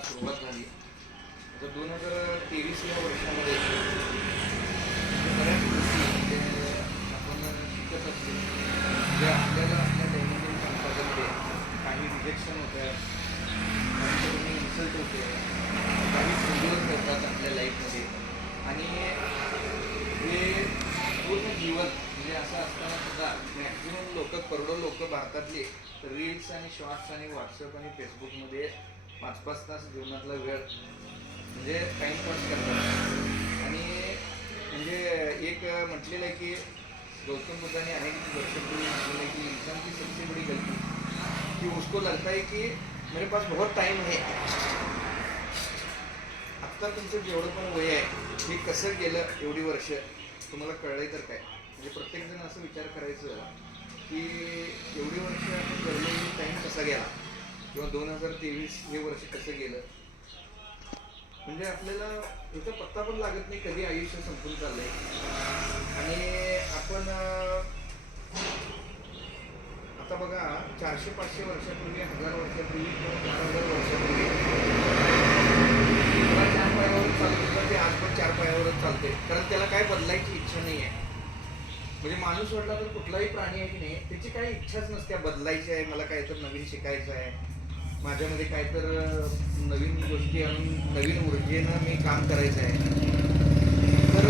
सुरुवात झाली. तर 2023 या वर्षामध्ये बऱ्याच गोष्टी म्हणजे आपण शिकत असतो, जे आपल्याला आपल्या दैनंदिन कामकाजामध्ये काही रिजेक्शन होत आहे, काही इन्सल्ट होते, काही फेल्युअर करतात आपल्या लाईफमध्ये. आणि हे पूर्ण जीवन म्हणजे असं असताना सुद्धा मॅक्झिमम लोक, करोडो लोक भारतातले रील्स आणि शॉर्ट्स आणि व्हॉट्सअप आणि फेसबुकमध्ये 5-5 तास जीवनातला वेळ म्हणजे टाईमपास करतात. आणि म्हणजे एक म्हटलेलं आहे की गौतम बुद्धाने अनेक वर्षपूर्वी म्हटलेलं आहे की इंसान की सबसे बड़ी गलती कि उसको लगता है की मेरे पास बहुत टाइम है. आत्ता तुमचं जेवढं पण वय आहे हे कसं गेलं एवढी वर्ष तुम्हाला कळलंय तर काय. म्हणजे प्रत्येकजण असं विचार करायचं की एवढी वर्ष आपण जगलेली टाईम कसा गेला किंवा 2023 हे वर्ष कसं गेलं. म्हणजे आपल्याला याचा पत्ता पण लागत नाही कधी आयुष्य संपून चाललंय. आणि आपण आता बघा 400-500 वर्षापूर्वी, 1000 वर्षापूर्वी किंवा 4000 वर्षापूर्वी 4 पायावरच चालत होतं ते आज पण 4 पायावरच चालते. कारण त्याला काय बदलायची इच्छा नाही आहे. म्हणजे माणूस म्हटला तर कुठलाही प्राणी आहे की नाही त्याची काही इच्छाच नसते बदलायची आहे, मला काय तर नवीन शिकायचं आहे, माझ्यामध्ये काय तर नवीन गोष्टी आणून नवीन ऊर्जेनं मी काम करायचं आहे. तर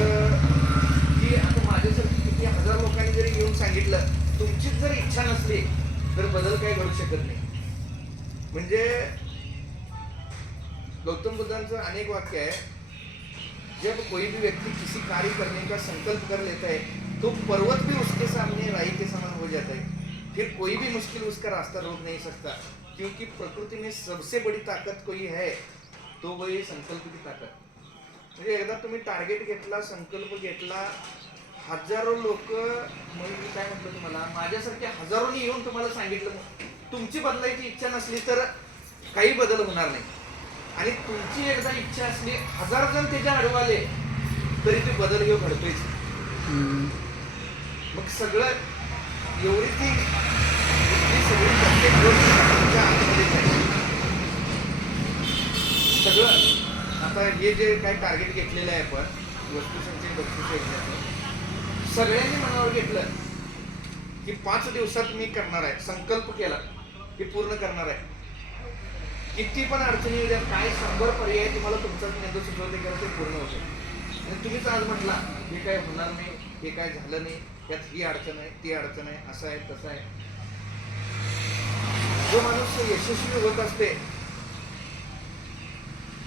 ती आता माझ्यासारखी किती हजार लोकांनी जरी येऊन सांगितलं, तुमचीच जर इच्छा नसली तर बदल काही घडू शकत नाही. म्हणजे गौतम बुद्धांचं अनेक वाक्य आहे, जब कोई भी व्यक्ति किसी कार्य करने का संकल्प कर लेता है तो पर्वत भी उसके सामने राई के समान हो जाता है. फिर कोई भी मुश्किल उसका रास्ता रोक नहीं सकता, क्योंकि प्रकृति में सबसे बड़ी ताकत कोई है तो वो ये संकल्प की ताकद. म्हणजे एकदा तुम्ही टार्गेट घेतला, संकल्प घेतला, हजारो लोक, मग मी काय म्हटलं तुम्हाला, माझ्यासारखे हजारोनी येऊन तुम्हाला सांगितलं, तुमची बदलायची इच्छा नसली तर काही बदल होणार नाही. आणि तुमची एकदा इच्छा असली, 1000 जण त्याच्या आडवाले तरी ते बदल घेऊन घडतोयच. मग सगळं एवढी ती सगळी प्रत्येक गोष्ट तुमच्या आतमध्ये पाहिजे. सगळं आता हे जे काय टार्गेट घेतलेलं आहे आपण वस्तुसंचय बक्षीस योजनेचं, सगळ्यांनी मनावर घेतलं की 5 दिवसात मी करणार आहे, संकल्प केला की पूर्ण करणार आहे. किती पण अडचणी येऊ द्या, काय 100 पर्याय तुम्हाला तुमचाच मेंदू सुचवते की ते पूर्ण होते. आणि तुम्हीच आज म्हटला हे काय होणार नाही, हे काय झालं नाही, यात ही अडचण आहे, ती अडचण आहे, असं आहे तसं आहे. जो माणूस यशस्वी होत असते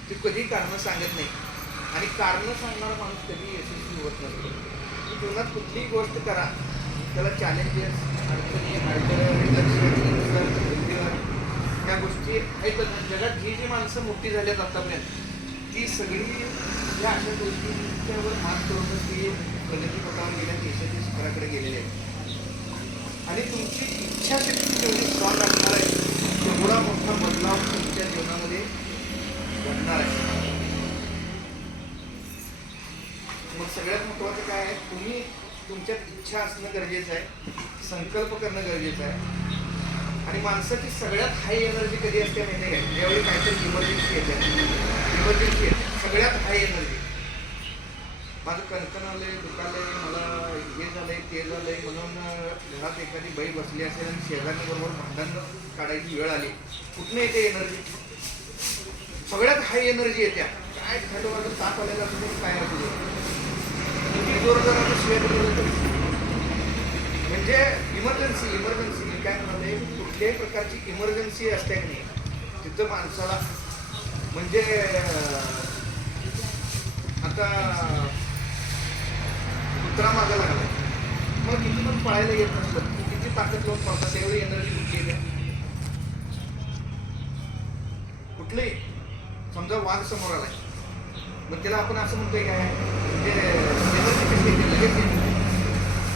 ते कधी कारण सांगत नाही, आणि कारण सांगणारा माणूस कधी यशस्वी होत नसतो. जीवनात कुठलीही गोष्ट करा, त्याला चॅलेंजेस, अडचणी, ह्या गोष्टी आहेत. जगात जी जी माणसं मोठी झाल्यात आतापर्यंत ती सगळी या अशा गोष्टींच्यावर मात करून ती प्रगतीपथावर गेल्या, यशाच्या शिखराकडे गेलेले आहेत. आणि तुमची इच्छाशक्ती जेवढी स्ट्रॉंग असणार आहे तेवढा मोठा बदलाव तुमच्या जीवनामध्ये घडणार आहे. मग सगळ्यात महत्त्वाचं काय आहे, तुम्ही तुमच्यात इच्छा असणं गरजेचं आहे, संकल्प करणं गरजेचं आहे. आणि माणसाची सगळ्यात हाय एनर्जी कधी असते माहिती आहे, ज्यावेळी काहीतरी इमर्जन्सी येते. इमर्जन्सी येते सगळ्यात हाय एनर्जी. माझं कणकण आलंय, दुखालंय, मला हे झालंय ते झालंय म्हणून घरात एखादी बाई बसली असेल आणि शेजाऱ्यांबरोबर भांडण काढायची वेळ आली, कुठनं येते एनर्जी? सगळ्यात हाय एनर्जी येत्या. काय थंड वाजून ताप आलेला असतो काय असू दे, किती जोरदाराचं शेअर केलं म्हणजे इमर्जन्सी मी काय म्हणाले, कुठल्याही प्रकारची इमर्जन्सी असते की नाही तिथं माणसाला म्हणजे आता कुत्रा मागा लागला, मग किती पण पळायला येत नसलं, किती ताकद लोक पळतात, एवढी एनर्जी कुठली येते? कुठली समजा वाघ समोर आलाय, मग त्याला आपण असं म्हणतोय काय म्हणजे एनर्जी कशी येते, लगेच येते,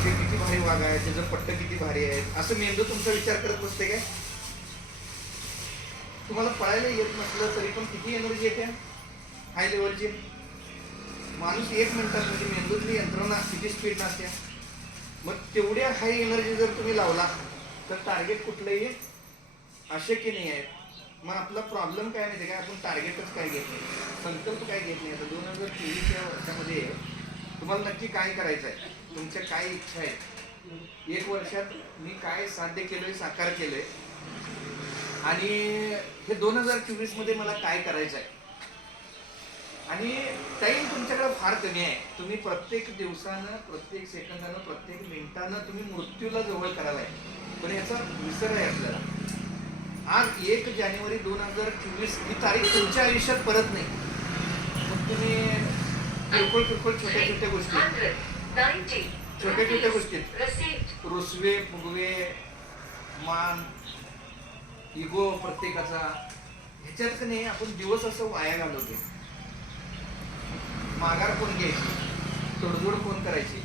ते किती भारी वाघ आहे, त्याचं पट्ट किती भारी आहे, असं मेंदू तुमचा विचार करत बसते काय? तुम्हाला पळायला येत नसलं तरी पण किती एनर्जी येते हाय लेवलची. माणूस 1 मिनिटात म्हणजे मेंदूतली यंत्रणा किती स्पीड नसते. मग तेवढ्या हाय एनर्जी जर तुम्ही लावला तर टार्गेट कुठलंही अशक्य नाही आहे. मग आपला प्रॉब्लेम काय माहिती काय, आपण टार्गेटच काय घेत नाही, संकल्प काय घेत नाही. आता 2023 या वर्षामध्ये तुम्हाला नक्की काय करायचं आहे, तुमच्या काय इच्छा आहेत, एक वर्षात मी काय साध्य केलंय, साकार केलंय, आणि हे 2024 मध्ये मला काय करायचं आहे. आणि टाइम तुमच्याकडे फार कमी आहे. तुम्ही प्रत्येक दिवसानं, प्रत्येक सेकंदानं, प्रत्येक मिनिटानं तुम्ही मृत्यूला जवळ करायला आहे. पण याचा विसर आहे आपल्याला. आज 1 जानेवारी 2024 ही तारीख तुमच्या आयुष्यात परत नाही. मग तुम्ही किरकोळ छोट्या छोट्या गोष्टी, छोट्या छोट्या गोष्टीत रुसवे, फुगवे, मान, इगो प्रत्येकाचा, ह्याच्यात नाही आपण दिवस असं वाया घालवते. माघार कोण घ्यायची, तडजोड कोण करायची,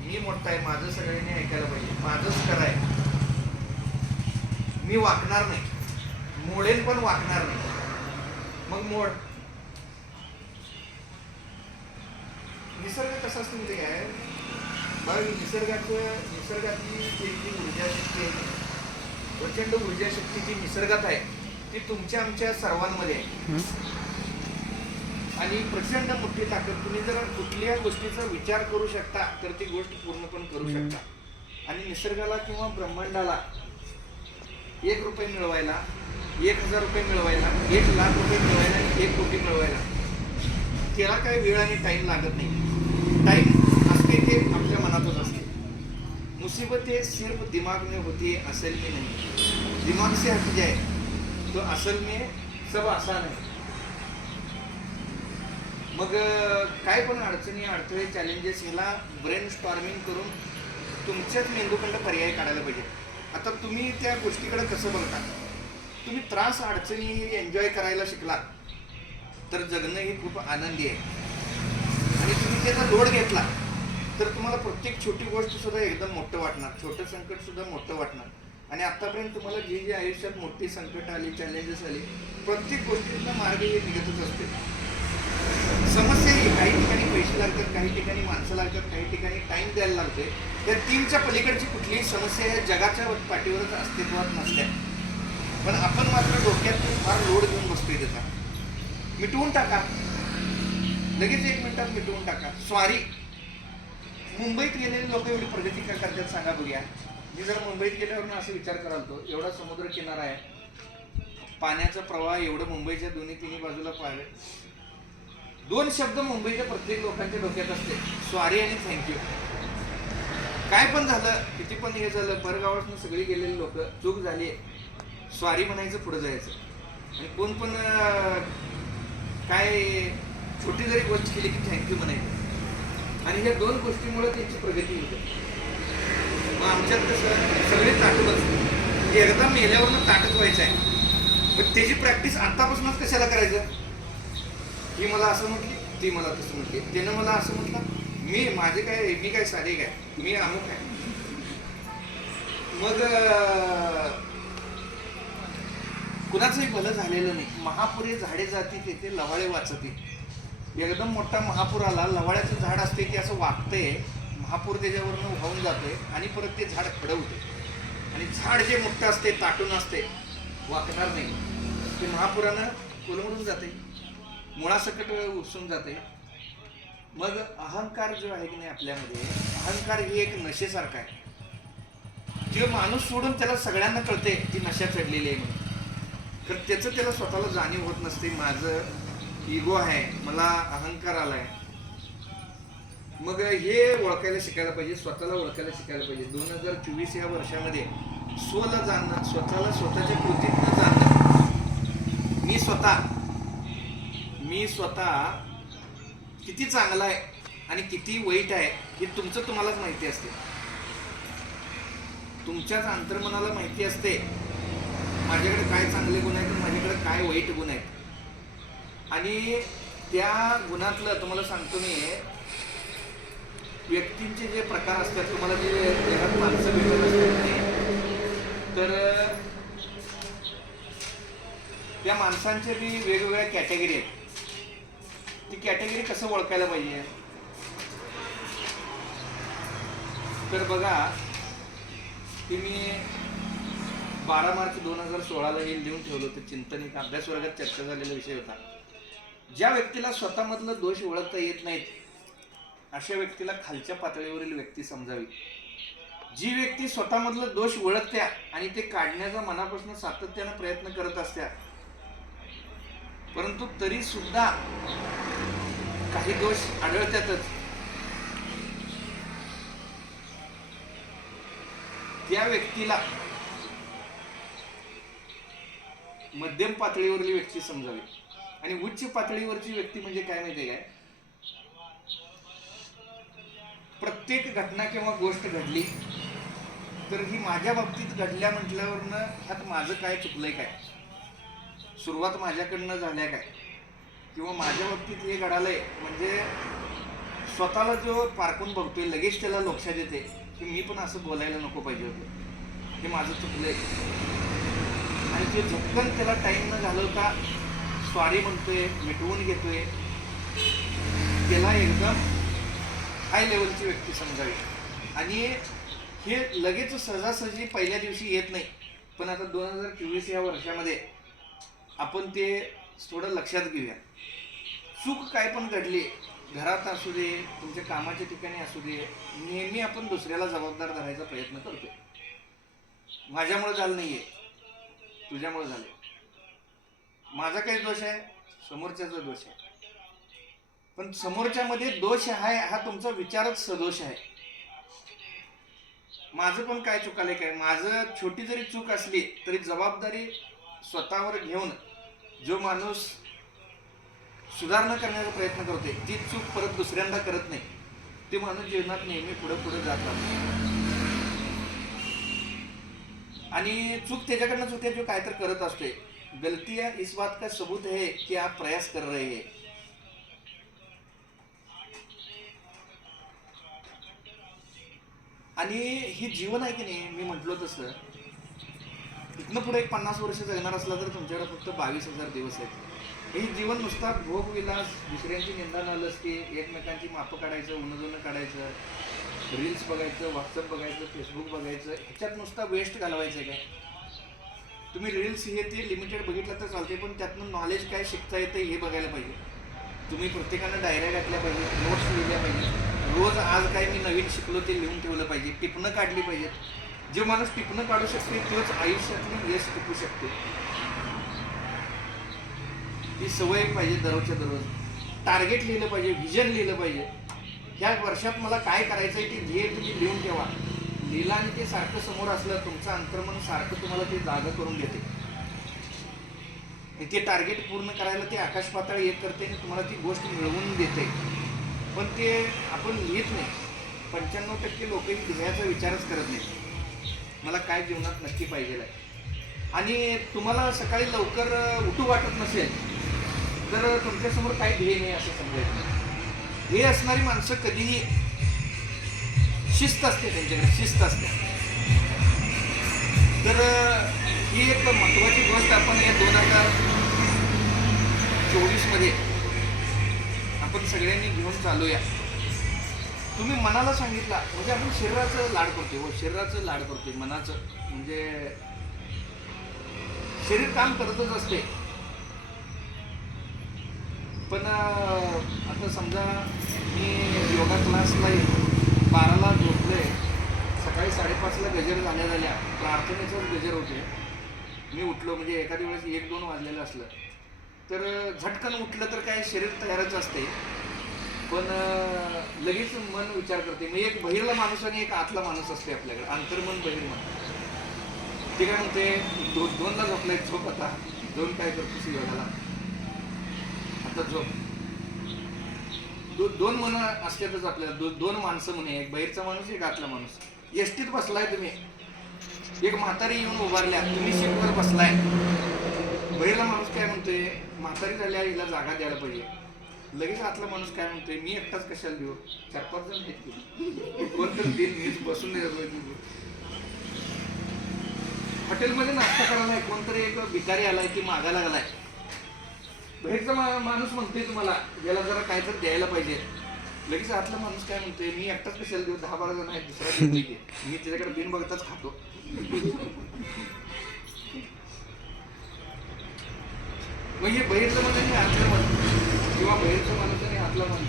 मी मोठा आहे, माझं सगळ्यांनी ऐकायला पाहिजे, माझंच कराय, मी वाकणार नाही, मोडेल पण वाकणार नाही. मग मोड. निसर्ग कसा असतो माहिती काय, बघ निसर्गातली जी ऊर्जा शक्ती आहे, प्रचंड ऊर्जा शक्ती जी निसर्गात आहे, ती तुमच्या आमच्या सर्वांमध्ये आहे. आणि प्रचंड मोठी ताकद. तुम्ही जर कुठल्या गोष्टीचा विचार करू शकता तर ती गोष्ट पूर्ण पण करू शकता. आणि निसर्गाला किंवा ब्रह्मांडाला 1 रुपये मिळवायला, 1000 रुपये मिळवायला, 1,00,000 रुपये मिळवायला, 1 कोटी मिळवायला त्याला काही वेळ आणि टाइम लागत नाही. टाइम असते ते आपल्या मनातच असते. मुसीबतें सिर्फ दिमाग में होती है, असल में नहीं. दिमाग से हट जाए तो असल में सब आसान है. मग काय पण अडचणी, अडथळे, चॅलेंजेस ह्याला ब्रेन स्टॉर्मिंग करून तुमच्याच मेंदूकडे पर्याय काढायला पाहिजे. आता तुम्ही त्या गोष्टीकडे कसं बघता, तुम्ही त्रास अडचणी हे एन्जॉय करायला शिकला तर जगणं हे खूप आनंदी आहे. आणि तुम्ही त्याचा लोड घेतला तर तुम्हाला प्रत्येक छोटी गोष्ट सुद्धा एकदम मोठं वाटणार, छोटं संकट सुद्धा मोठं वाटणार. आणि आतापर्यंत तुम्हाला जे जे आयुष्यात मोठी संकट आली, चॅलेंजेस आली, प्रत्येक गोष्टीतला मार्ग हे निघतच असते. समस्या ही काही ठिकाणी पैसे लागतात, काही ठिकाणी माणसं लागतात, काही ठिकाणी टाइम द्यायला लागते. या 3च्या पलीकडची कुठलीही समस्या या जगाच्या पाठीवरच अस्तित्वात नसते. पण आपण मात्र डोक्यात फार लोड घेऊन बसतोय त्याचा. मिटवून टाका, लगेच 1 मिनिटात मिटवून टाका. स्वारी. मुंबईत गेलेले लोक एवढी प्रगती काय करतात सांगा बघूया. मी जर मुंबईत गेल्यावर असं विचार करालतो, एवढा समुद्र किनारा आहे, पाण्याचा प्रवाह एवढं मुंबईच्या दोन्ही तिन्ही बाजूला पाहावे. 2 शब्द मुंबईच्या प्रत्येक लोकांच्या डोक्यात असते, स्वारी आणि थँक्यू. काय पण झालं, किती पण हे झालं, परगावातून सगळी गेलेली लोक, चूक झाली, स्वारी म्हणायचं, पुढे जायचं. आणि कोण पण काय छोटी जरी गोष्ट केली की थँक्यू म्हणायचं. आणि ह्या 2 गोष्टीमुळे त्यांची प्रगती होते. मग आमच्यात कसं सगळे ताटच, एकदा मेल्यावरनं ताटच व्हायचं आहे. पण त्याची प्रॅक्टिस आतापासूनच कशाला करायचं. ही मला असं म्हटली, ती मला तसं म्हटली, त्यानं मला असं म्हटलं, मी काय साधे काय, मी अमुक आहे. मग कुणाचंही भलं झालेलं नाही. महापुरे झाडे जाती तेथे लवाळे वाचते. एकदम मोठा महापूर आला, लवाळ्याचं झाड असते की असं वागतंय, महापूर त्याच्यावरनं वाहून जातोय आणि परत ते झाड खडवते. आणि झाड जे मोठं असते, ताटून असते, वाकणार नाही, ते महापुरानं कोलमडून जाते, मुळासकट उपसून जाते. मग अहंकार जो आहे की नाही आपल्यामध्ये, अहंकार ही एक नशेसारखा आहे. जे माणूस सोडून त्याला सगळ्यांना कळते ती नशा चढलेली आहे म्हणून, तर त्याचं त्याला स्वतःला जाणीव होत नसते. माझं इगो आहे, मला अहंकार आलाय. मग हे ओळखायला शिकायला पाहिजे, स्वतःला ओळखायला शिकायला पाहिजे. 2024 या वर्षामध्ये स्वला जाणणं, स्वतःला स्वतःच्या कृतीतनं जाणणं. मी स्वतः किती चांगला आहे आणि किती वाईट आहे हे तुमचं तुम्हालाच माहिती असते. तुमच्याच अंतर्मनाला माहिती असते माझ्याकडे काय चांगले गुण आहेत आणि माझ्याकडे काय वाईट गुण आहेत. आणि त्या गुणातलं तुम्हाला सांगतो मी, व्यक्तींचे जे प्रकार असतात, तुम्हाला जे जगात माणसं भेटत असतात, तर त्या माणसांच्या बी वेगवेगळ्या कॅटेगरी आहेत. ती कॅटेगरी कसं ओळखायला पाहिजे, तर बघा की मी 12 मार्च 2016 हे लिहून ठेवलं होतं. चिंतन एक अभ्यास वर्गात चर्चा झालेला विषय होता. ज्या व्यक्तीला स्वतःमधलं दोष ओळखता येत नाहीत अशा व्यक्तीला खालच्या पातळीवरील व्यक्ती समजावी. जी व्यक्ती स्वतःमधलं दोष ओळखत्या आणि ते काढण्याचा मनापासून सातत्यानं प्रयत्न करत असत्या, परंतु तरी सुद्धा काही दोष आढळतातच, त्या व्यक्तीला मध्यम पातळीवरली व्यक्ती समजावी. आणि उच्च पातळीवरची व्यक्ती म्हणजे काय माहिती काय, प्रत्येक घटना किंवा गोष्ट घडली तर ही माझ्या बाबतीत घडल्या म्हटल्यावरनं ह्यात माझं काय चुकलंय, काय सुरुवात माझ्याकडनं झाल्या काय, किंवा माझ्या बाबतीत हे घडालंय म्हणजे स्वतःला जो पारखून बघतोय लगेच त्याला लक्षात येते की मी पण असं बोलायला नको पाहिजे होतं, हे माझं चुकलंय. आणि ते झटकन त्याला टाईम न घालवता सॉरी म्हणतोय, मिटवून घेतोय, त्याला एकदम हाय लेवलची व्यक्ती समजावी. आणि हे लगेच सहजासहजी पहिल्या दिवशी येत नाही, पण आता 2024 या वर्षामध्ये आपण ते थोडं लक्षात घेऊया. चूक काय पण घडली, घरात असू दे, तुमच्या कामाच्या ठिकाणी असू दे, नेहमी आपण दुसऱ्याला जबाबदार धरायचा प्रयत्न करतो. माझ्यामुळे झालं नाहीये, तुझ्यामुळे झाले, माझा काही दोष आहे, समोरच्याचा दोष आहे. पण समोरच्यामध्ये दोष आहे हा तुमचा विचारच सदोष आहे. माझं पण काय चुकाले काय, माझं छोटी जरी चूक असली तरी जबाबदारी स्वतःवर घेऊन जो माणूस सुधारणा करण्याचा प्रयत्न करतोय, ती चूक परत दुसऱ्यांदा करत नाही, ते माणूस जीवनात नेहमी पुढे पुढे जात राहतो. आणि चूक त्याच्याकडनंच होते जो काय तर करत असते. गलतियां इस बात का सबूत है कि आप प्रयास कर रहे हैं. आणि ही जीवन आहे की नाही, मी म्हटलो तसं इथनं पुढे एक 50 वर्ष जगणार असला तर तुमच्याकडे फक्त 22,000 दिवस आहेत. हे जीवन नुसता भोगविलास, दुसऱ्यांची निंदा नालस की एकमेकांची मापं काढायचं, उन्हं काढायचं, रील्स बघायचं, व्हॉट्सअप बघायचं, फेसबुक बघायचं, ह्याच्यात नुसता वेस्ट घालवायचं आहे काय. तुम्ही रील्स हे ते लिमिटेड बघितलं तर चालते, पण त्यातनं नॉलेज काय शिकता येतं हे बघायला पाहिजे. तुम्ही प्रत्येकानं डायऱ्या घातल्या पाहिजे, नोट्स लिहिल्या पाहिजे, रोज आज काय मी नवीन शिकलो ते लिहून ठेवलं पाहिजे, टिपणं काढली पाहिजेत. जे माणूस टिपणं काढू शकते तोच आयुष्यातली यश टिपू शकते. ही सवय पाहिजे. दररोजच्या दररोज टार्गेट लिहिलं पाहिजे, व्हिजन लिहिलं पाहिजे. ह्या वर्षात मला काय करायचं आहे ते ध्येय तुम्ही लिहून ठेवा. लिहिलं आणि ते सारखं समोर असलं, तुमचं अंतर्मन सारखं तुम्हाला ते जागा करून घेते. ते टार्गेट पूर्ण करायला ते आकाश पाताळ एक करते आणि तुम्हाला ती गोष्ट मिळवून देते. पण ते आपण लिहित नाही. 95% लोक ही ध्येयाचा विचारच करत नाही, मला काय जीवनात नक्की पाहिजे आहे. आणि तुम्हाला सकाळी लवकर उठू वाटत नसेल तर तुमच्यासमोर काही ध्येय नाही असं समजायचं. ध्येय असणारी माणसं कधीही शिस्त असते, त्यांच्याकडे शिस्त असते. तर ही एक महत्त्वाची गोष्ट आपण या 2024 मध्ये आपण सगळ्यांनी घेऊन चालूया. तुम्ही मनाला सांगितला म्हणजे आपण शरीराचं लाड करतोय, व शरीराचं लाड करतोय, मनाचं म्हणजे शरीर काम करतच असते. पण आता समजा मी योगा क्लासला 12ला झोपलोय, सकाळी 5:30ला गजर झाल्या प्रार्थनेचाच गजर होते. मी उठलो म्हणजे एखाद्या वेळेस 1-2 वाजलेलं असलं तर झटकन उठलं तर काय शरीर तयारच असते, पण लगेच मन विचार करते. मी एक बहिरला माणूस आणि एक आतला माणूस असते आपल्याकडे, अंतर्मन बहिर्मन. ते काय म्हणते 2ला झोपलाय, झोप आता 2 काय करतोस योगाला, आता झोप. 2 मन असतातच आपल्याला, 2 माणसं म्हणे, एक बहिरचा माणूस एक आतला माणूस. एसटीत बसलाय तुम्ही, एक म्हातारी येऊन उभारल्या, तुम्ही सीटवर बसलाय. बहिरला माणूस काय म्हणतोय, म्हातारी झाल्या हिला जागा द्यायला पाहिजे. लगेच आतला माणूस काय म्हणतोय, मी एकटाच कशाला देऊ, 4-5 जण आहेत, कोणतरी दिन बसून नाही. हॉटेलमध्ये नाश्ता करायला कोणतरी एक भिकारी आलाय, ती मागायला लागलाय. बाहेरचा माणूस म्हणतोय तुम्हाला याला जरा काय तर द्यायला पाहिजे. लगेच आतला माणूस काय म्हणतोय, मी एकटाच कशाला देऊ, 10-12 जण आहेत, दुसरा मी त्याच्याकडे बिन बघताच खातो. म्हणजे बहिरचं मन आणि आतलं मन किंवा बहिरचं मनाचं आणि आतलं मन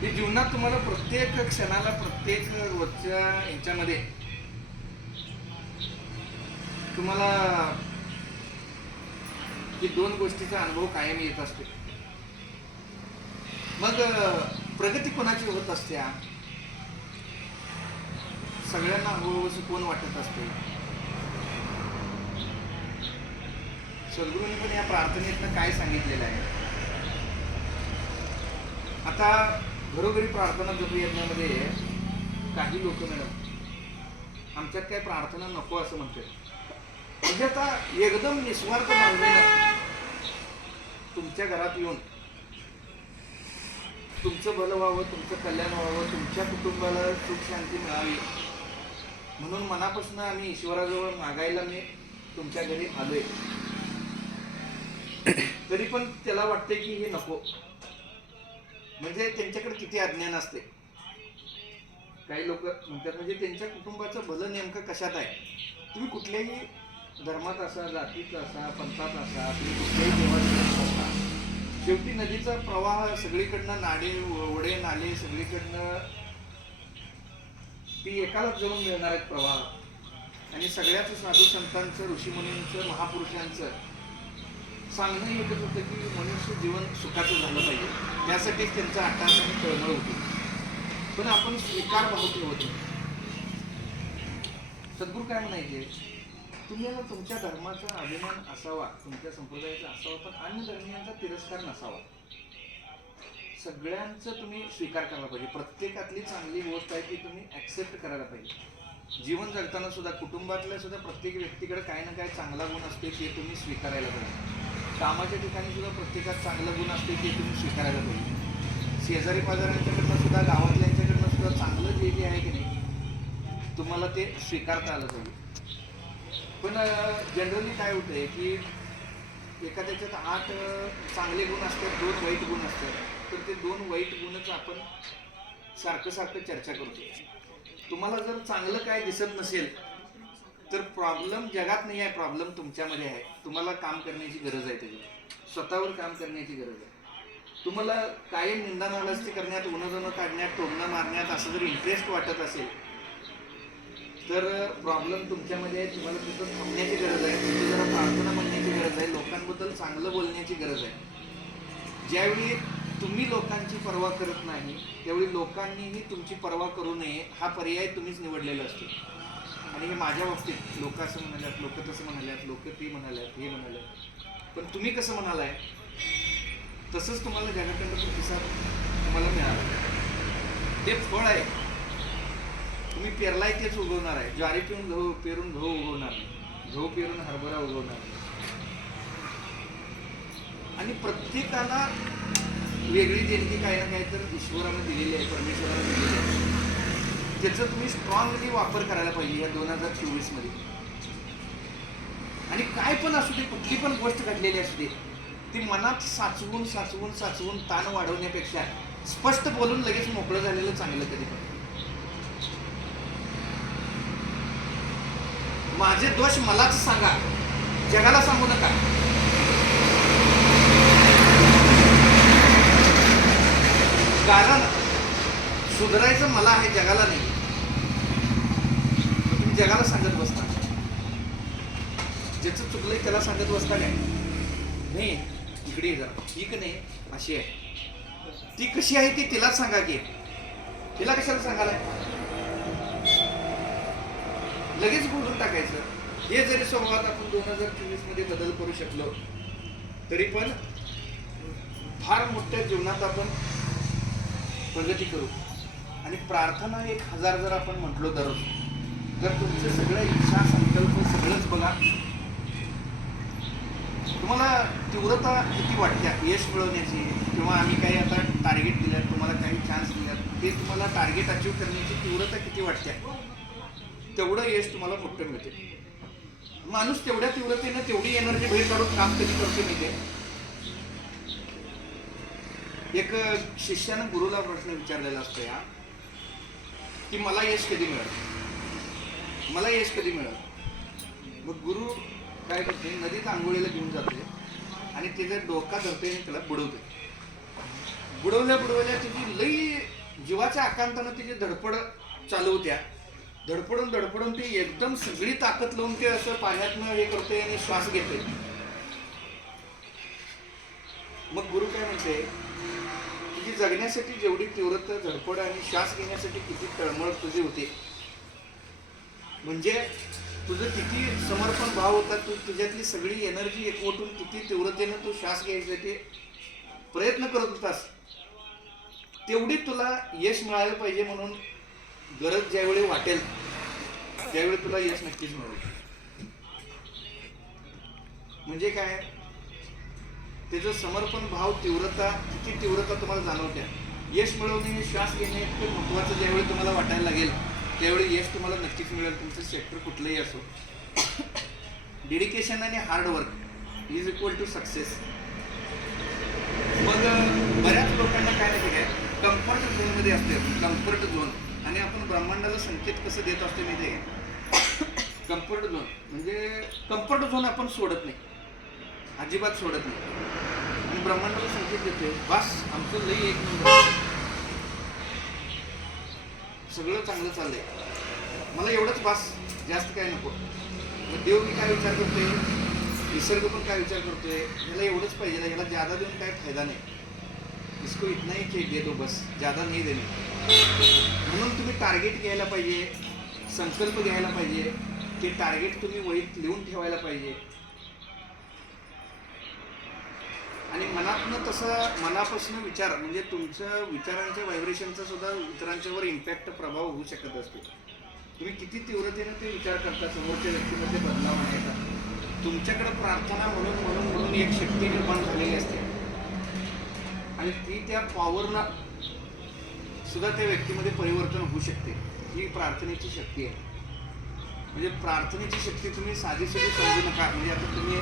हे जीवनात तुम्हाला प्रत्येक क्षणाला प्रत्येक रोजच्या ह्याच्यामध्ये तुम्हाला ही दोन गोष्टीचा अनुभव कायम येत असतो. मग प्रगती कोणाची होत असते? सगळ्यांना हळूहळू कोण वाटत असते? सद्गुरूंनी पण या प्रार्थनेतनं काय सांगितलेलं आहे? आता घरोघरी प्रार्थना जप यज्ञामध्ये काही लोक मॅडम आमच्यात काय प्रार्थना नको असं म्हणतात. म्हणजे आता एकदम निस्वार्थ भावनेनं तुमच्या घरात येऊन तुमचं भलं व्हावं, तुमचं कल्याण व्हावं, तुमच्या कुटुंबाला सुख शांती मिळावी म्हणून मनापासून आम्ही ईश्वराजवळ मागायला मी तुमच्या घरी आलोय, तरी पण त्याला वाटते की हे नको. म्हणजे त्यांच्याकडे किती अज्ञान असते. काही लोक म्हणतात म्हणजे त्यांच्या कुटुंबाचं भलं नेमकं कशात आहे? तुम्ही कुठल्याही धर्मात असा, जातीत असा, पंथात असा, तुम्ही कुठल्याही देवाचा असा, शेवटी नदीचा प्रवाह सगळीकडनं, नाडे ओढे नाले सगळीकडनं ती एकालाच जाऊन मिळणार आहेत प्रवाह. आणि सगळ्याच साधू संतांचं, ऋषीमुनींचं, महापुरुषांचं सांगणं एकच होतं की मनुष्य जीवन सुखाचं झालं पाहिजे. त्यासाठीच त्यांचा आकाश आणि तळमळ होती. पण आपण स्वीकार भाव ठेवत नाही. सद्गुरू काय म्हणायचे? तुम्हाला तुमच्या धर्माचा अभिमान असावा, तुमच्या संप्रदायाचा असावा, पण अन्य धर्मियांचा तिरस्कार नसावा. सगळ्यांचं तुम्ही स्वीकार करायला पाहिजे. प्रत्येकातली चांगली गोष्ट आहे ती तुम्ही ऍक्सेप्ट करायला पाहिजे. जीवन जगताना सुद्धा कुटुंबातल्या सुद्धा प्रत्येक व्यक्तीकडे काय ना काय चांगला गुण असते ते तुम्ही स्वीकारायला पाहिजे. कामाच्या ठिकाणी सुद्धा प्रत्येकात चांगला गुण असते ते तुम्ही स्वीकारायला पाहिजे. शेजारी पाजाऱ्यांच्याकडनं सुद्धा, गावातल्यांच्याकडनं सुद्धा चांगलं जे आहे की नाही तुम्हाला ते स्वीकारता आलं पाहिजे. पण जनरली काय होतंय की एखाद्याच्यात 8 चांगले गुण असतात, 2 वाईट गुण असतात, तर ते 2 वाईट गुणच आपण सारखं चर्चा करतो. तुम्हाला जर चांगलं काय दिसत नसेल तर प्रॉब्लेम जगात नाही आहे, प्रॉब्लेम तुमच्यामध्ये आहे. तुम्हाला काम करण्याची गरज आहे, त्याच्यावर स्वतःवर काम करण्याची गरज आहे. तुम्हाला कायम निंदानालस्ती करण्यात, उन्हं काढण्यात, टोमणं मारण्यात असं जर इंटरेस्ट वाटत असेल तर प्रॉब्लेम तुमच्यामध्ये आहे. तुम्हाला तिथं थांबण्याची गरज आहे, तुमची जरा प्रार्थना म्हणण्याची गरज आहे, लोकांबद्दल चांगलं बोलण्याची गरज आहे. ज्यावेळी तुम्ही लोकांची पर्वा करत नाही त्यावेळी लोकांनीही तुमची पर्वा करू नये हा पर्याय तुम्हीच निवडलेला असतो. आणि हे माझ्या बाबतीत लोक असं म्हणाल्यात, लोक तसं म्हणाल्यात, लोक ती म्हणाल्यात, हे म्हणाल्यात, पण तुम्ही कसं म्हणालाय तसंच तुम्हाला जगाकडनं प्रतिसाद तुम्हाला मिळाला. ते फळ आहे, तुम्ही पेरलाय तेच उगवणार आहे. ज्वारी पेरून गहू उगवणार नाही, गहू पेरून हरभरा उगवणार नाही. आणि प्रत्येकाला वेगळी देणगी काही ना काही तर ईश्वरानं दिलेली आहे, परमेश्वरानं दिलेली आहे. त्याचा तुम्ही स्ट्रॉंगली वापर करायला पाहिजे या 2024 मध्ये. आणि काय पण असू दे, कुठली पण गोष्ट घडलेली असू दे, ती मनात साचवून ताण वाढवण्यापेक्षा स्पष्ट बोलून लगेच मोकळं झालेलं चांगलं. कधी पण माझे दोष मलाच सांगा, जगाला सांगू नका. कारण सुधारायचं मला आहे, जगाला नाही. तुम्ही जगाला सांगत बसता, ज्याचं चुकलंय त्याला सांगत बसता काय? नाही, इकडे जा, ठीक नाही अशी आहे, ती कशी आहे ती तिलाच सांगा की. तिला कशाला सांगायला? लगेच बोलून टाकायचं. हे जरी संवाद आपण 2024 मध्ये बदल करू शकलो तरी पण फार मोठ्या जीवनात आपण प्रगती करू. आणि प्रार्थना 1000 जर आपण म्हटलो दररोज तर तुमचे सगळ्या इच्छा संकल्प सगळंच बघा. तुम्हाला तीव्रता किती वाटते यश मिळवण्याची, किंवा आम्ही काही आता टार्गेट दिल्यात, तुम्हाला काही चान्स दिल्यात, ते तुम्हाला टार्गेट अचीव करण्याची तीव्रता किती वाटते, तेवढं यश तुम्हाला मोठं मिळते. माणूस तेवढ्या तीव्रतेनं तेवढी एनर्जी बाहेर काढून काम कधी करतो माहिती. एक शिष्यानं गुरुला प्रश्न विचारलेला असतो या की मला यश कधी मिळेल, मला यश कधी मिळेल. मग गुरु काय करते, नदीत आंघोळीला घेऊन जाते आणि त्याचा डोका धरते आणि त्याला बुडवते. बुडवल्या तिची लई जीवाच्या आकांतानं तिची धडपड चालू होत्या. धडपडून ती एकदम सगळी ताकद लावून ते असं पाण्यातनं हे करते आणि श्वास घेते. मग गुरु काय म्हणते, तुझी जगण्यासाठी जेवढी तीव्रता धडपड आणि श्वास घेण्यासाठी किती तळमळ तुझी होते, म्हणजे तुझं किती समर्पण भाव होता, तू तुझ्यातली सगळी एनर्जी एकवटून किती तीव्रतेनं तू श्वास घ्यायसाठी प्रयत्न करत होतास, तेवढी तुला यश मिळायला पाहिजे. म्हणून गरज ज्यावेळी वाटेल त्यावेळी तुला यश नक्कीच मिळेल. म्हणजे काय, त्याचं समर्पण भाव किती तीव्रता तुम्हाला जाणवत्या. यश मिळवणे, श्वास घेणे इतकं महत्वाचं ज्यावेळी तुम्हाला वाटायला लागेल त्यावेळी यश तुम्हाला नक्कीच मिळेल. तुमचं सेक्टर कुठलंही असो. डेडिकेशन आणि hard work is equal to success. मग बऱ्याच लोकांना काय माहिती काय, कम्फर्ट झोनमध्ये असते. कम्फर्ट झोन, आणि आपण ब्रह्मांडाला संकेत कसं देत असतो माहिती आहे. कम्फर्ट झोन म्हणजे कम्फर्ट झोन आपण सोडत नाही, अजिबात सोडत नाही. आणि ब्रह्मांडाला संकेत देतोय, बस आमचं लई एक नंबर, सगळं चांगलं चाललंय, मला एवढंच बस, जास्त काय नको. मग देव मी काय विचार करतोय, निसर्ग पण काय विचार करतोय, याला एवढंच पाहिजे, याला ज्यादा देऊन काय फायदा नाही. इसको इतना ही केक दे दो बस, ज्यादा नाही देणे. म्हणून तुम्ही टार्गेट घ्यायला पाहिजे, संकल्प घ्यायला पाहिजे. ते टार्गेट तुम्ही वहीत लिहून ठेवायला पाहिजे. आणि मनातनं तसं मनापासून विचार, म्हणजे तुमच्या विचारांच्या व्हायब्रेशनचा सुद्धा इतरांच्यावर इम्पॅक्ट प्रभाव होऊ शकत असतो. तुम्ही किती तीव्रतेने ते विचार करता, समोरच्या व्यक्तीमध्ये बदलाव आणायचा. तुमच्याकडे प्रार्थना म्हणून एक शक्ती निर्माण झालेली असते, आणि ती त्या पॉवरना सुद्धा त्या व्यक्तीमध्ये परिवर्तन होऊ शकते. ही प्रार्थनेची शक्ती आहे. म्हणजे प्रार्थनेची शक्ती तुम्ही साधी समजू नका. म्हणजे आता तुम्ही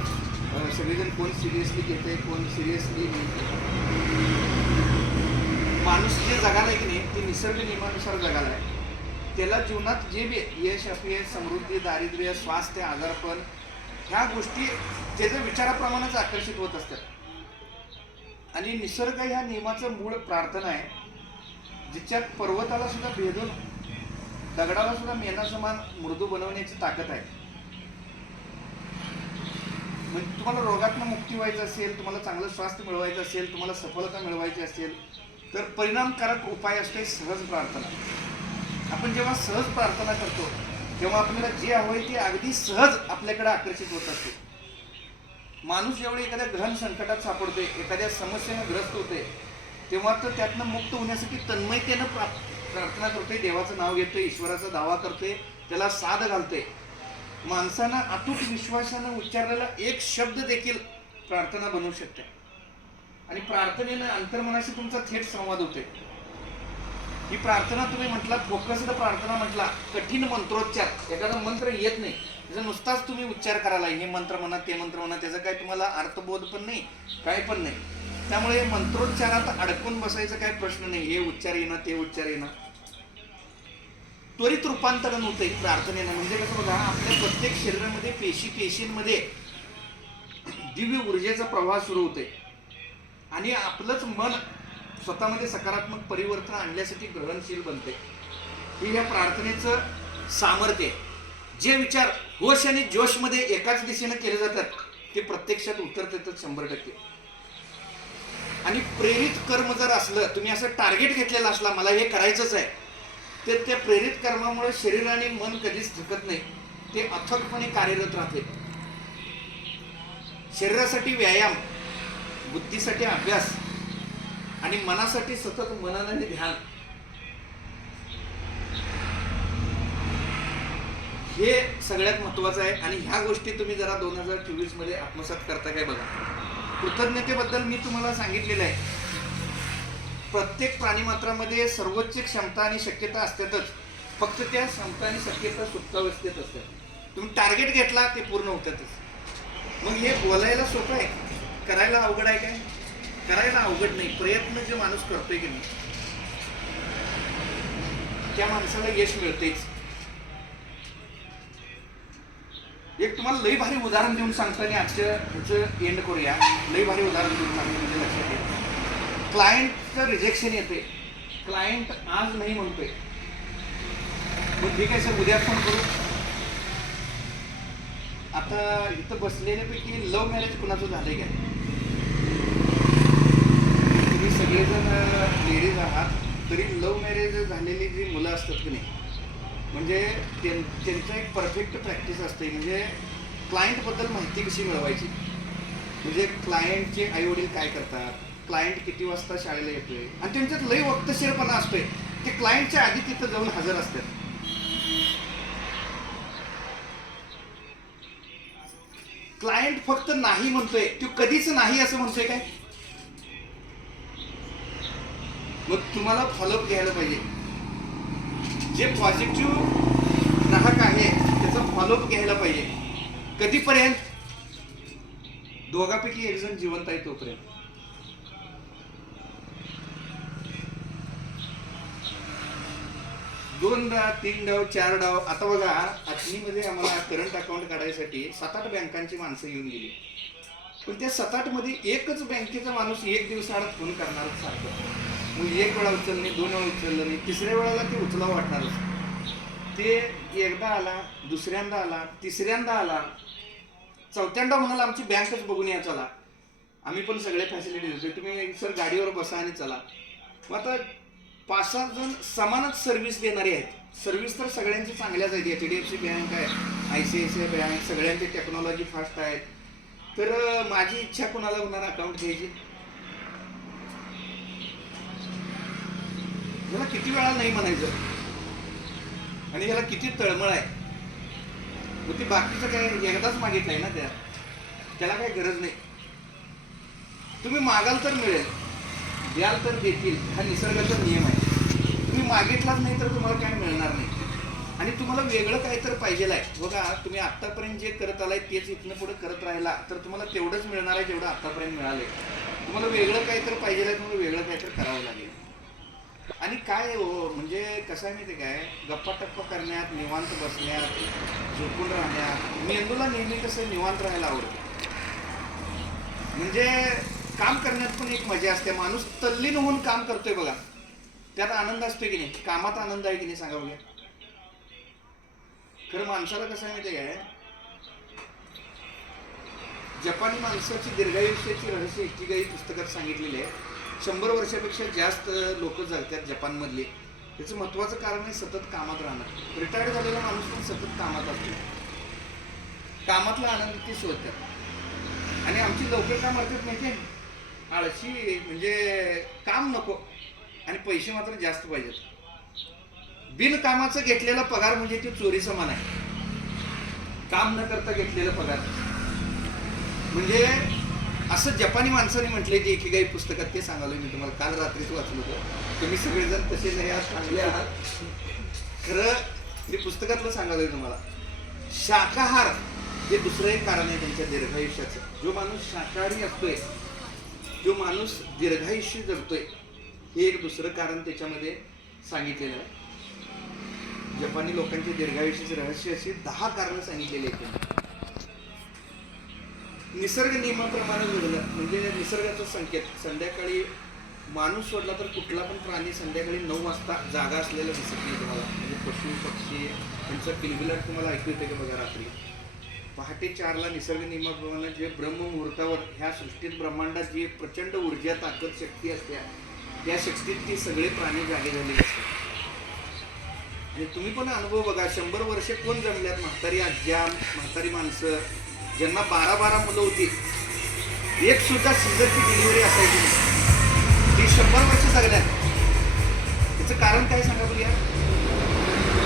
सगळेजण कोण सिरियसली घेते, कोण सिरियसली नाही. माणूस जे जगाला आहे की नाही, ते निसर्ग नियमानुसार जगाला आहे. त्याला जीवनात जे बी यश, अपयश, समृद्धी, दारिद्र्य, स्वास्थ्य, आजारपण, ह्या गोष्टी त्याच्या विचाराप्रमाणेच आकर्षित होत असतात. आणि निसर्ग ह्या नियमाचं मूळ प्रार्थना आहे, जिच्यात पर्वताला सुद्धा भेदून दगडाला सुद्धा मेनासमान मृदू बनवण्याची ताकद आहे. म्हणजे तुम्हाला रोगातनं मुक्ती व्हायचं असेल, तुम्हाला चांगलं स्वास्थ्य मिळवायचं असेल, तुम्हाला सफलता मिळवायची असेल, तर परिणामकारक उपाय असते सहज प्रार्थना. आपण जेव्हा सहज प्रार्थना करतो तेव्हा आपल्याला जे हवंय ते अगदी सहज आपल्याकडे आकर्षित होत असते. माणूस जेवढे एखाद्या गहन संकटात सापडतोय, एखाद्या समस्येनं ग्रस्त होते, तेव्हा तर त्यातनं मुक्त होण्यासाठी तन्मयतेनं प्रार्थना करतोय, देवाचं नाव घेतोय, ईश्वराचा दावा करतोय, त्याला साथ घालतोय. माणसानं अतूट विश्वासानं उच्चारलेला एक शब्द देखील प्रार्थना बनवू शकते. आणि प्रार्थनेनं अंतर्मनाशी तुमचा थेट संवाद होतोय. ही प्रार्थना तुम्ही म्हटला, फोकस्ड प्रार्थना म्हटला, कठीण मंत्रोच्चार, एखादा मंत्र येत नाही, त्याचा नुसताच तुम्ही उच्चार करायला, हे मंत्र म्हणा, ते मंत्र म्हणा, त्याचा काय तुम्हाला अर्थबोध पण नाही, काय पण नाही. त्यामुळे मंत्रोच्चारात अडकून बसायचा काय प्रश्न नाही. हे उच्चार येणं, ते उच्चार येणं, त्वरित रूपांतरण होतंय प्रार्थनेनं. म्हणजे कसं बघा, आपल्या प्रत्येक शरीरामध्ये पेशींमध्ये दिव्य ऊर्जेचा प्रवाह सुरू होतोय, आणि आपलंच मन स्वतःमध्ये सकारात्मक परिवर्तन आणण्यासाठी ग्रहणशील बनते. हे या प्रार्थनेचं सामर्थ्य आहे. जे विचार होश आणि जोशमध्ये एकाच दिशेनं केले जातात ते प्रत्यक्षात उतरतात 100%. आणि प्रेरित कर्म जर असलं, तुम्ही असं टार्गेट घेतलेलं असला, मला हे करायचंच आहे, तर त्या प्रेरित कर्मामुळे शरीर आणि मन कधीच थकत नाही, ते अथकपणे कार्यरत राहते. शरीरासाठी व्यायाम, बुद्धीसाठी अभ्यास, आणि मनासाठी सतत मनन आणि ध्यान, हे सगळ्यात महत्वाचं आहे. आणि ह्या गोष्टी तुम्ही जरा 2024 मध्ये आत्मसात करता काय बघा. कृतज्ञतेबद्दल मी तुम्हाला सांगितलेलं आहे, प्रत्येक प्राणीमात्रामध्ये सर्वोच्च क्षमता आणि शक्यता असतातच, फक्त त्या क्षमता आणि शक्यता सुप्तावस्थेत असतात. तुम्ही टार्गेट घेतला ते पूर्ण होतातच. मग हे बोलायला सोपं आहे, करायला अवघड आहे काय? करायला अवघड नाही. प्रयत्न जे माणूस करतोय की नाही, त्या माणसाला यश मिळतेच. एक तुम्हाला लई भारी उदाहरण देऊन सांगतो आणि आजच्या ह्याचं एंड करूया. लई भारी उदाहरण देऊन सांगतो म्हणजे लक्षात येईल. क्लायंटचं रिजेक्शन येते, क्लायंट आज नाही म्हणतोय, मग ठीक आहे सर उद्या फोन करू. आता इथं बसलेल्यापैकी लव्ह मॅरेज कुणाचं झालंय काय? तुम्ही सगळेजण लेडीज आहात, तरी लव्ह मॅरेज झालेली जी मुलं असतात की नाही, म्हणजे त्यांचं एक परफेक्ट प्रॅक्टिस असते. म्हणजे क्लायंटबद्दल माहिती कशी मिळवायची, म्हणजे क्लायंटचे आईवडील काय करतात, क्लायंट किती वाजता शाळेला येतोय, आणि त्यांच्यात लई वक्तशीरपणा असतोय. ते क्लायंटच्या आधी तिथं जाऊन हजर असतात. क्लायंट फक्त नाही म्हणतोय, तो कधीच नाही असं म्हणतोय काय? मग तुम्हाला फॉलोअप घ्यायला पाहिजे. जे पॉझिटिव्ह ग्राहक आहे त्याचा फॉलोअप घ्यायला पाहिजे. कधीपर्यंत? दोघांपैकी एक जण जिवंत आहे तोपर्यंत. दोन डाव, तीन डाव, चार डाव. आता बघा अग्नीमध्ये आम्हाला करंट अकाउंट काढायसाठी 7-8 बँकांची माणसं येऊन गेली, पण त्या 7-8 मध्ये एकच बँकेचा माणूस एक दिवसाआड फोन करणारच सारखं. मग एक वेळा उचललं नाही, 2 वेळा उचललं नाही, तिसऱ्या वेळेला ते उचलावं वाटणारच. ते एकदा आला, दुसऱ्यांदा आला, तिसऱ्यांदा आला, चौथ्यांदा म्हणाला आमची बँकच बघून या चला, आम्ही पण सगळे फॅसिलिटी देतोय, तुम्ही सर गाडीवर बसा आणि चला. मग आता 5-6 जण समानच सर्व्हिस देणारे आहेत. सर्व्हिस तर सगळ्यांची चांगल्याच आहेत. HDFC बँक आहे, ICICI बँक, सगळ्यांची टेक्नॉलॉजी फास्ट आहे. तर माझी इच्छा कोणाला होणार अकाउंट घ्यायची? ह्याला किती वेळा नाही म्हणायचं, आणि ह्याला किती तळमळ आहे. मग ते बाकीचं काय एकदाच मागितलंय ना, त्याला काही गरज नाही. तुम्ही मागाल तर मिळेल, द्याल तर देतील, हा निसर्गाचा नियम आहे. तुम्ही मागितलाच नाही तर तुम्हाला काय मिळणार नाही. आणि तुम्हाला वेगळं काय तर पाहिजे आहे. बघा तुम्ही आत्तापर्यंत जे करत आलाय तेच इथनं पुढे करत राहिला तर तुम्हाला तेवढंच मिळणार आहे जेवढं आत्तापर्यंत मिळालंय. तुम्हाला वेगळं काय तर पाहिजे आहे, तुम्हाला वेगळं काय तर करावं लागेल. आणि काय हो म्हणजे कसं आहे माहिती काय, गप्पा टप्पा करण्यात, निवांत बसण्यात, झोपून राहण्यात, मेंदूला नेहमी कसं निवांत राहायला आवडतं. म्हणजे काम करण्यात पण एक मजा असते. माणूस तल्लीन होऊन काम करतोय बघा, त्यात आनंद असतोय की नाही? कामात आनंद आहे की नाही सांगा बघा. खरं माणसाला कसं आहे माहिती काय, जपानी माणसाची दीर्घायुष्याची रहस्य इकिगाई पुस्तकात सांगितलेले आहे. 100 वर्षापेक्षा जास्त लोक जगतात जपानमधले. त्याचं महत्वाचं कारण आहे सतत कामात राहणं. रिटायर्ड झालेला माणूस पण सतत कामात असतो, कामातला आनंद ते शोधतात. आणि आमची लवकर काम करतात माहिती आहे, आळशी, म्हणजे काम नको आणि पैसे मात्र जास्त पाहिजेत. बिनकामाचं घेतलेला पगार म्हणजे ते चोरी समान आहे. काम न करता घेतलेला पगार म्हणजे असं जपानी माणसाने म्हटले जे इकिगाई पुस्तकात, ते सांगालोय मी तुम्हाला. काल रात्रीच वाचलो होतं. तुम्ही सगळेजण तसे नाही आहात, चांगले आहात. खरं ते पुस्तकातलं सांगालोय तुम्हाला. शाकाहार हे दुसरं एक कारण आहे त्यांच्या दीर्घायुष्याचं. जो माणूस शाकाहारी असतोय जो माणूस दीर्घायुष्य जगतोय, हे एक दुसरं कारण त्याच्यामध्ये सांगितलेलं आहे. जपानी लोकांचे दीर्घायुष्याचे रहस्य असे 10 कारणं सांगितलेली आहेत. निसर्ग नियमाप्रमाणे घडलं म्हणजे निसर्गाचा संकेत. संध्याकाळी माणूस सोडला तर कुठला पण प्राणी संध्याकाळी 9 वाजता जागा असलेला दिसत नाही तुम्हाला. म्हणजे पशु पक्षी त्यांचं किलबिलाट तुम्हाला ऐकू येते का बघा. रात्री पहाटे 4ला निसर्ग नियमाप्रमाणे जे ब्रह्ममुहूर्तावर ह्या सृष्टीत ब्रह्मांडात जी प्रचंड ऊर्जा, ताकद, शक्ती असते, त्या शक्तीत ते सगळे प्राणी जागे झालेले असतात. आणि तुम्ही पण अनुभव बघा, 100 वर्ष कोण जमल्यात, म्हातारी आज्या, म्हातारी माणसं ज्यांना 12-12 मुलं होती, एक सुद्धा सिझरची डिलिव्हरी असायची नाही, ती 100 वर्ष जगल्यात. त्याचं कारण काय सांगा बघूया.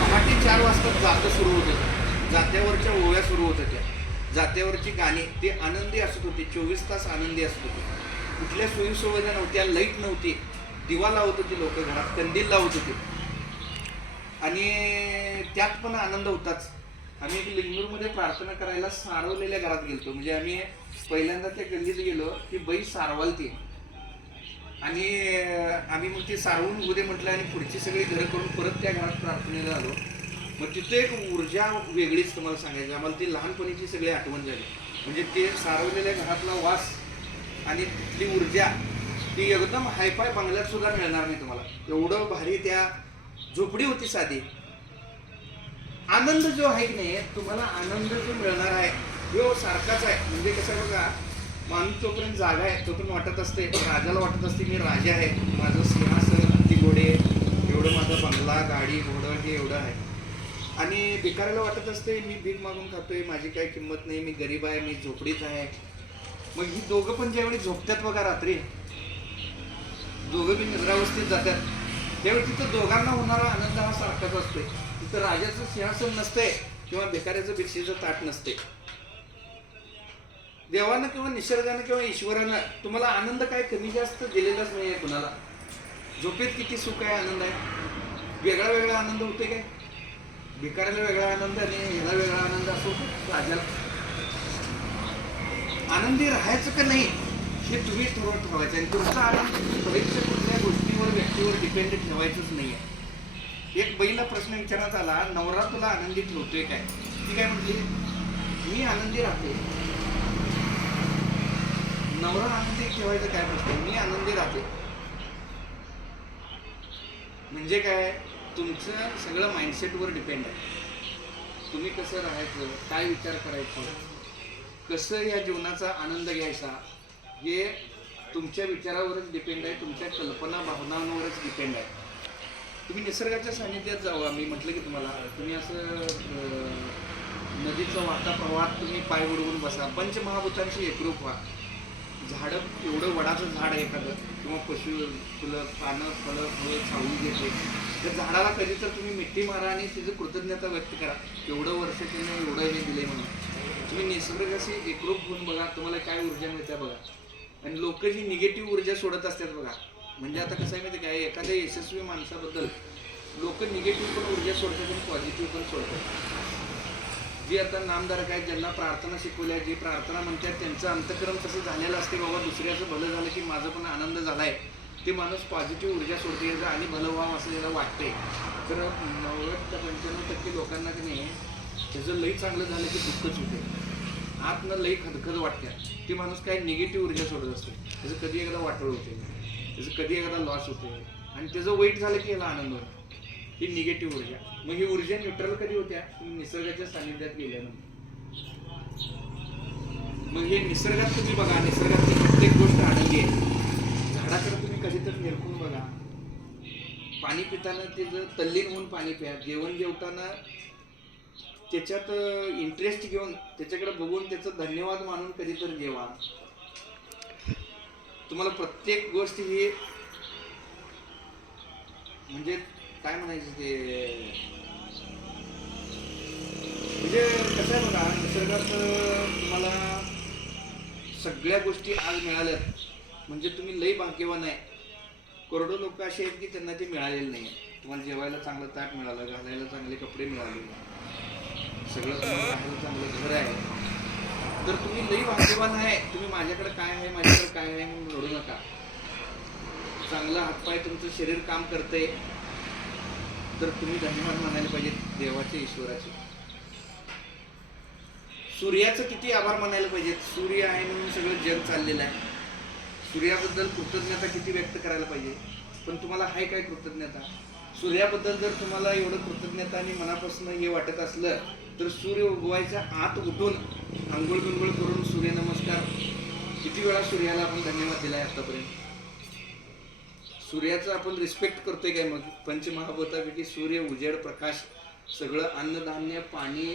पहाटे 4 वाजता जातं सुरू होतं, जात्यावरच्या ओव्या सुरू होत होत्या, जात्यावरची गाणी, ते आनंदी असत होते, 24 तास आनंदी असत होते. कुठल्या सोयीसुविधा नव्हत्या, लाईट नव्हती, दिवा लावत होती लोक घरात, कंदील लावत होते, आणि त्यात पण आनंद होताच. आम्ही एक लिंगूरमध्ये प्रार्थना करायला सारवलेल्या घरात गेलतो. म्हणजे आम्ही पहिल्यांदा त्या गल्लीत गेलो, ती बाई सारवालती, आणि आम्ही मग ती सारवून उद्या म्हटलं, आणि पुढची सगळी घरं करून परत त्या घरात प्रार्थनेला आलो. मग तिथे एक ऊर्जा वेगळीच तुम्हाला सांगायची. आम्हाला ती लहानपणीची सगळी आठवण झाली. म्हणजे ते सारवलेल्या घरातला वास आणि तिथली ऊर्जा ती एकदम हायफाय बंगल्यात सुद्धा मिळणार नाही तुम्हाला. एवढं भारी त्या झोपडी होती साधी. आनंद जो आहे की नाही, तुम्हाला आनंद जो मिळणार आहे तो सारखाच आहे. म्हणजे कसं आहे बघा, माणूस जोपर्यंत जागा आहे तोपर्यंत वाटत असते, राजाला वाटत असते मी राजा आहे, माझं सिंहासन, हत्ती घोडे, एवढं माझा बंगला, गाडी, घोडं हे एवढं आहे. आणि भिकाऱ्याला वाटत असते मी भीक मागून खातोय, माझी काही किंमत नाही, मी गरीब आहे, मी झोपडीत आहे. मग ही दोघं पण ज्यावेळी झोपतात बघा रात्री, दोघं बी निद्रावस्थेत जातात, त्यावेळी तिथं दोघांना होणारा आनंद हा सारखाच असतोय. तिथं राजाचं सिंहासन नसतंय किंवा भिकाऱ्याचं भिक्षेचं ताट नसते. देवानं किंवा निसर्गानं किंवा ईश्वरानं तुम्हाला आनंद काय कमी जास्त दिलेलाच नाही आहे कुणाला. झोपेत किती सुख आहे, आनंद आहे. वेगळा वेगळा आनंद होते काय? भिकाऱ्याला वेगळा आनंद आणि ह्याला वेगळा आनंद असो, राजाला. आनंदी राहायचं का नाही हे तुम्ही ठरवायचं. आणि तुमचा आनंद बरेचशा कुठल्या गोष्टीवर, व्यक्तीवर डिपेंड ठेवायचंच नाही आहे. एक बाईला प्रश्न विचारण्यात आला, नवरा तुला आनंदी ठेवतोय काय? ती काय म्हटली, मी आनंदी राहते. नवरा आनंदी ठेवायचं काय प्रश्न, मी आनंदी राहते. म्हणजे काय, तुमचं सगळं माइंडसेटवर डिपेंड आहे. तुम्ही कसं राहायचं, काय विचार करायचं, कसं या जीवनाचा आनंद घ्यायचा, हे तुमच्या विचारावरच डिपेंड आहे, तुमच्या कल्पना भावनांवरच डिपेंड आहे. तुम्ही निसर्गाच्या सानिध्यात जावा. मी म्हटलं की तुम्हाला, तुम्ही असं नदीचा वाहता प्रवाहात तुम्ही पाय उडवून बसा, पंचमहाभूतांशी एकरूप व्हा. झाडं, एवढं वडाचं झाड आहे एखादं, किंवा पशु फुलं, पानं, फळं, फळं सावली घेते, त्या झाडाला कधी तर तुम्ही मिठी मारा आणि तिची कृतज्ञता व्यक्त करा, एवढं वर्ष त्याने एवढं हे दिले म्हणून. तुम्ही निसर्गाशी एकरूप होऊन बघा, तुम्हाला काय ऊर्जा मिळते बघा. आणि लोक जी निगेटिव्ह ऊर्जा सोडत असतात बघा, म्हणजे आता कसं आहे माहिती काय, एखाद्या यशस्वी माणसाबद्दल लोक निगेटिव्ह पण ऊर्जा सोडतात आणि पॉझिटिव्ह पण सोडतात. जी आता नामधारक आहेत, ज्यांना प्रार्थना शिकवल्या, जी प्रार्थना म्हणतात, त्यांचं अंतःकरण तसं झालेलं असते, बाबा दुसऱ्याचं भलं झालं की माझं पण आनंद झाला आहे, ते माणूस पॉझिटिव्ह ऊर्जा सोडते आणि भलं व्हावं असं त्याला वाटतंय. तर 90 ते 95% लोकांना की नाही, त्याचं लई चांगलं झालं की दुःखच होते, आतनं लई खदखद वाटते. ती माणूस काय निगेटिव्ह ऊर्जा सोडत असते, त्याचं कधी एकदा वाटळ होते, त्याचं कधी एकदा लॉस होते, आणि त्याचं वाईट झालं की याला आनंद होतो. ही निगेटिव्ह ऊर्जा. मग ही ऊर्जा न्यूट्रल कधी होत्या, निसर्गाच्या सानिध्यात गेल्यानंतर. मग हे निसर्गात तुम्ही बघा, निसर्गातली प्रत्येक गोष्ट आनंदी आहे. झाडाकडे तुम्ही कधीतरी निरखून बघा, पाणी पिताना त्याचं तल्लीन होऊन पाणी प्या, जेवण जेवताना त्याच्यात इंटरेस्ट घेऊन, त्याच्याकडे बघून त्याचं धन्यवाद मानून कधीतरी जेवा. तुम्हाला प्रत्येक गोष्ट ही म्हणजे काय म्हणायचं ते, म्हणजे कसं आहे बघा, निसर्गात तुम्हाला सगळ्या गोष्टी आज मिळाल्यात म्हणजे तुम्ही लई भाग्यवान आहे. करोडो लोक असे आहेत की त्यांना ते मिळालेलं नाही. तुम्हाला जेवायला चांगलं ताट मिळालं, घालायला चांगले कपडे मिळाले, सगळं तुम्हाला राहायला चांगलं घर आहे, तर तुम्ही लई भाग्यवान आहे. तुम्ही माझ्याकडे काय आहे, माझ्याकडे काय आहे म्हणून रडू नका. चांगला हातपाय तुमचं शरीर काम करतंय तर तुम्ही धन्यवाद मानायला पाहिजे देवाचे, ईश्वराचे. सूर्याचं किती आभार मानायला पाहिजेत. सूर्य आहे म्हणून सगळं जग चाललेलं आहे. सूर्याबद्दल कृतज्ञता किती व्यक्त करायला पाहिजे. पण तुम्हाला आहे काय कृतज्ञता? सूर्याबद्दल जर तुम्हाला एवढं कृतज्ञता आणि मनापासून हे वाटत असलं तर सूर्य उगवायच्या आत उठून आंघोळ बिंघोळ करून सूर्यनमस्कार, किती वेळा सूर्याला आपण धन्यवाद दिलाय आतापर्यंत. सूर्याचं आपण रिस्पेक्ट करतोय काय? मग पंचमहाभूतापैकी सूर्य, उजेड, प्रकाश, सगळं अन्नधान्य, पाणी,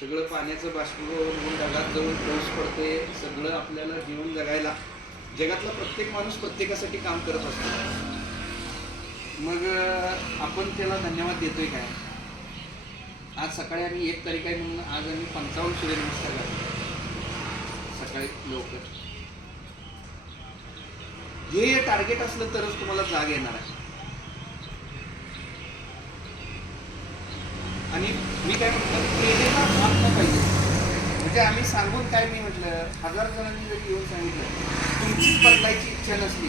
सगळं पाण्याचं बाष्पीभवन होऊन ढगात जाऊन पाऊस पडतोय, सगळं आपल्याला जीवन जगायला जगातला प्रत्येक माणूस प्रत्येकासाठी काम करत असतो. मग आपण त्याला धन्यवाद देतोय काय? आज सकाळी आम्ही 1 तारीख आहे म्हणून आज आम्ही 55 सूर्यनमस्कार घातले सकाळी लवकर. हे टार्गेट असलं तरच तुम्हाला जाग येणार आहे. आणि मी काय म्हटलं, प्रेरणा भाग पाहिजे. म्हणजे आम्ही सांगून काय, मी म्हटलं 1000 जणांनी जरी येऊन सांगितलं तुमचीच बदलायची इच्छा नसली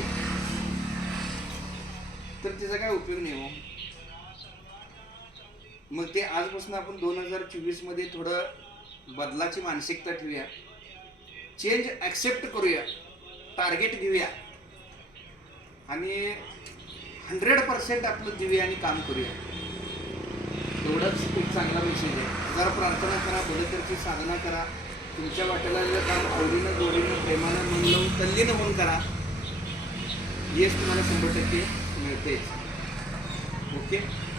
तर त्याचा काय उपयोग नाही हो. मग ते आजपासून आपण 2024 मध्ये थोडं बदलाची मानसिकता ठेवूया, चेंज ॲक्सेप्ट करूया, टार्गेट घेऊया आणि 100% आपलं देऊया आणि काम करूया. एवढंच एक चांगला मेसेज आहे. जरा प्रार्थना करा, बलितरची साधना करा, तुमच्या वाटेला काम आवडीनं गोडीनं प्रेमानं मन लावून तल्लीन होऊन करा. यश तुम्हाला 100% मिळतेच. ओके.